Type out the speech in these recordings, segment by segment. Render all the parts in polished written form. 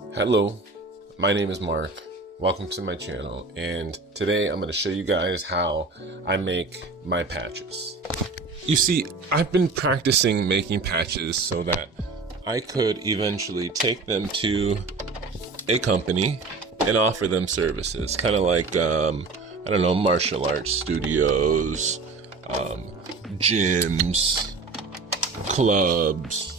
Hello, my name is Mark. Welcome to my channel, and today I'm going to show you guys how I make my patches. You see, I've been practicing making patches so that I could eventually take them to a company and offer them services, kind of like I don't know, martial arts studios, gyms, clubs.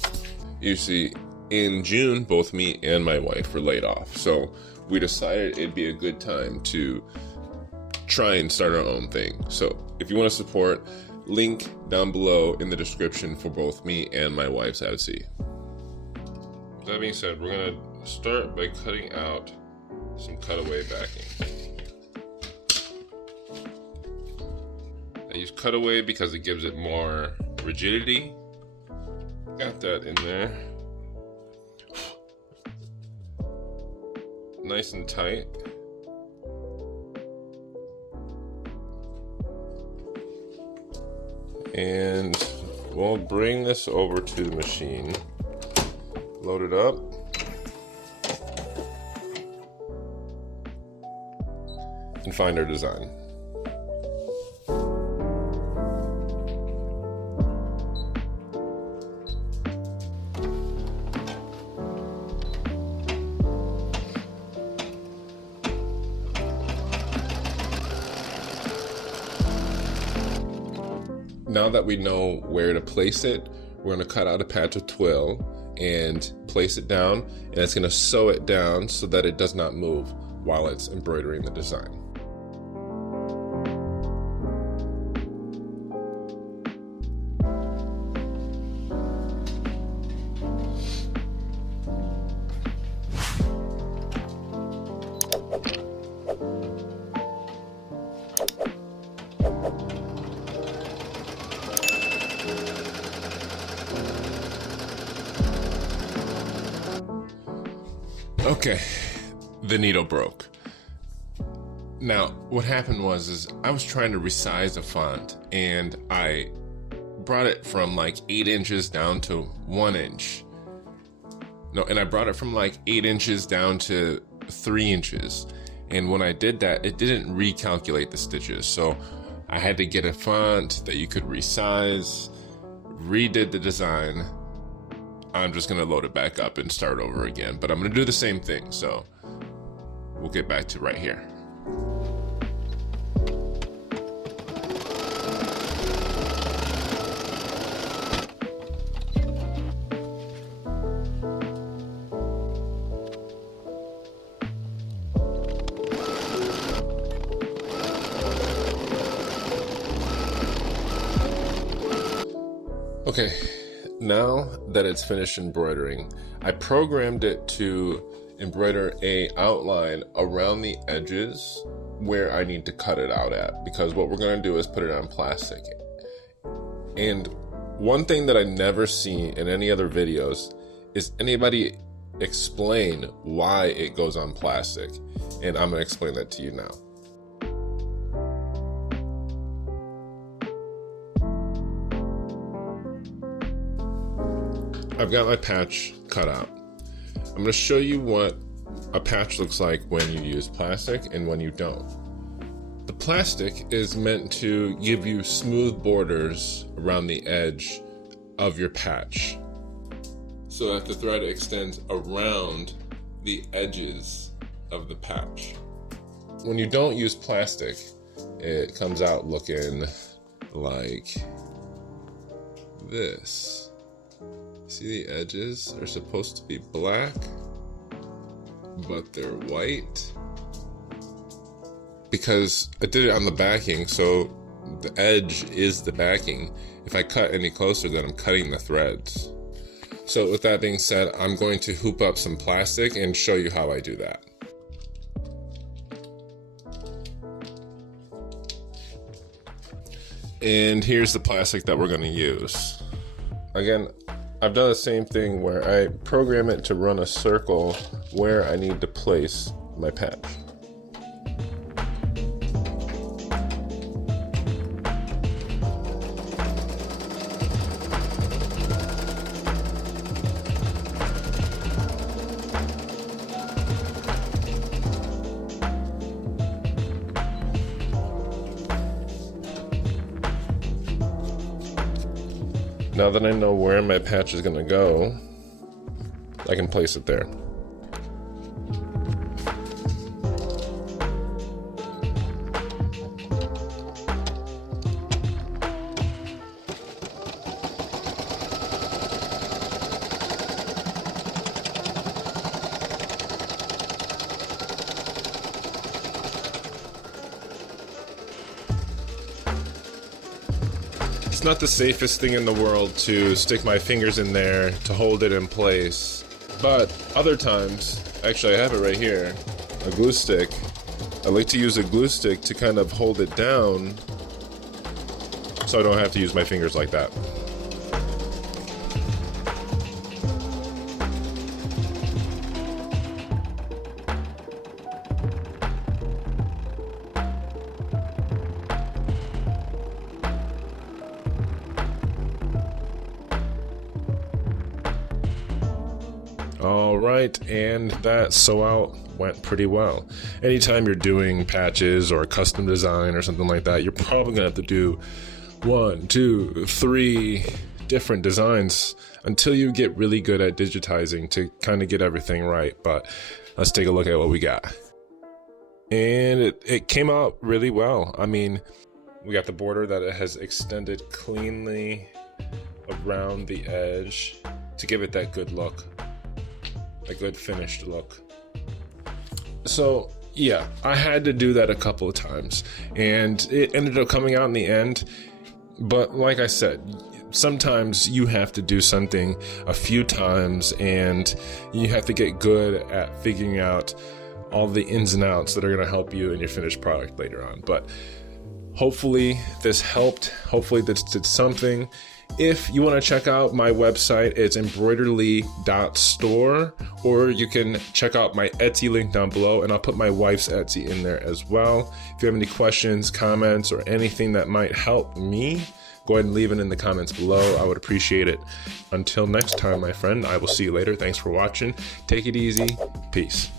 You see, in June, both me and my wife were laid off, so we decided it'd be a good time to try and start our own thing. So if you want to support, link down below in the description for both me and my wife's Etsy. That being said, we're gonna start by cutting out some cutaway backing. I use cutaway because it gives it more rigidity. Got that in there. Nice and tight. And we'll bring this over to the machine. Load it up. And find our design. Now that we know where to place it, we're going to cut out a patch of twill and place it down, and it's going to sew it down so that it does not move while it's embroidering the design. Okay, the needle broke. Now, what happened was I was trying to resize a font, and I brought it from like 8 inches down to 1 inch. No, and I brought it from like 8 inches down to 3 inches. And when I did that, it didn't recalculate the stitches. So I had to get a font that you could resize, redid the design. I'm just gonna load it back up and start over again, but I'm gonna do the same thing, so we'll get back to right here. Okay. Now that it's finished embroidering, I programmed it to embroider a outline around the edges where I need to cut it out at, because what we're going to do is put it on plastic. And one thing that I never see in any other videos is anybody explain why it goes on plastic, and I'm going to explain that to you now. I've got my patch cut out. I'm going to show you what a patch looks like when you use plastic and when you don't. The plastic is meant to give you smooth borders around the edge of your patch, so that the thread extends around the edges of the patch. When you don't use plastic, it comes out looking like this. See, the edges are supposed to be black, but they're white. Because I did it on the backing, so the edge is the backing. If I cut any closer, then I'm cutting the threads. So with that being said, I'm going to hoop up some plastic and show you how I do that. And here's the plastic that we're going to use. Again, I've done the same thing where I program it to run a circle where I need to place my patch. Now that I know where my patch is gonna go, I can place it there. It's not the safest thing in the world to stick my fingers in there to hold it in place, but other times, actually I have it right here, a glue stick. I like to use a glue stick to kind of hold it down so I don't have to use my fingers like that. All right, and that sew out went pretty well. Anytime you're doing patches or custom design or something like that, you're probably gonna have to do 1, 2, 3 different designs until you get really good at digitizing to kind of get everything right. But let's take a look at what we got. And it came out really well. I mean, we got the border that it has extended cleanly around the edge to give it that good look. A good finished look. So yeah, I had to do that a couple of times and it ended up coming out in the end. But like I said, sometimes you have to do something a few times and you have to get good at figuring out all the ins and outs that are going to help you in your finished product later on. But hopefully this helped. Hopefully this did something. If you want to check out my website, it's embroidery.store, or you can check out my Etsy link down below, and I'll put my wife's Etsy in there as well. If you have any questions, comments, or anything that might help me, go ahead and leave it in the comments below. I would appreciate it. Until next time, my friend, I will see you later. Thanks for watching. Take it easy. Peace.